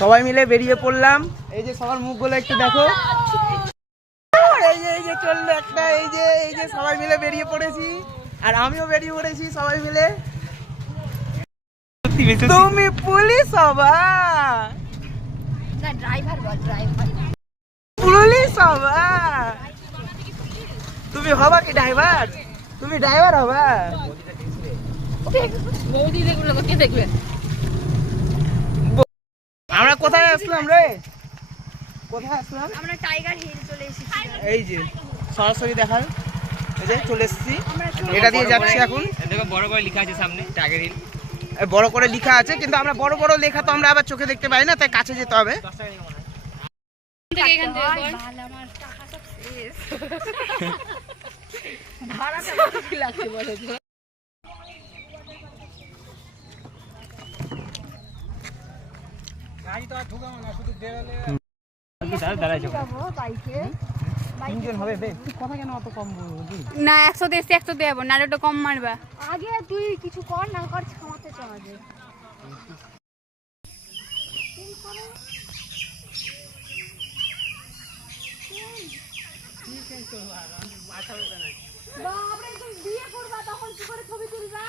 সবাই মিলে বেরিয়ে পড়লাম। এই যে সবার মুখগুলো একটু দেখো। এই যে চললো একটা, এই যে সবাই মিলে বেরিয়ে পড়েছি, আর আমিও বেরিয়ে পড়েছি সবাই মিলে। তুমি পুলিশ হবা? না, ড্রাইভার বল, ড্রাইভার। পুলিশ হবা? তুমি হবা কি ড্রাইভার? তুমি ড্রাইভার হবা? বৌদি দেখবে না, কে দেখবে? আমরা কোথায় আসলাম রে? কোথায় আসলাম? আমরা টাইগার হিল চলে এসেছি। এই যে সরাসরি দেখার, এই যে চলে এসেছি, এটা দিয়ে যাচ্ছি এখন। দেখো বড় করে লেখা আছে সামনে টাইগার হিল, বড় করে লেখা আছে, কিন্তু আমরা বড় বড় লেখা তো আমরা আবার চোখে দেখতে পাই না, তাই কাছে যেতে হবে। ভাড়াটা কত কি লাগছে বলো তো? গাড়ি তো আর ঢোকাবো না, শুধু বেরোলে তিনজন হবে বে, তুই কথা কেন অত কম বলবি? না, 100 দিয়ে 100 দেব না, আর একটু কম মারবা। আগে তুই কিছু কর, না কর খামাতে চলে বাবা, তুমি বিয়ে করবা তখন কি করে ছবি তুলবা?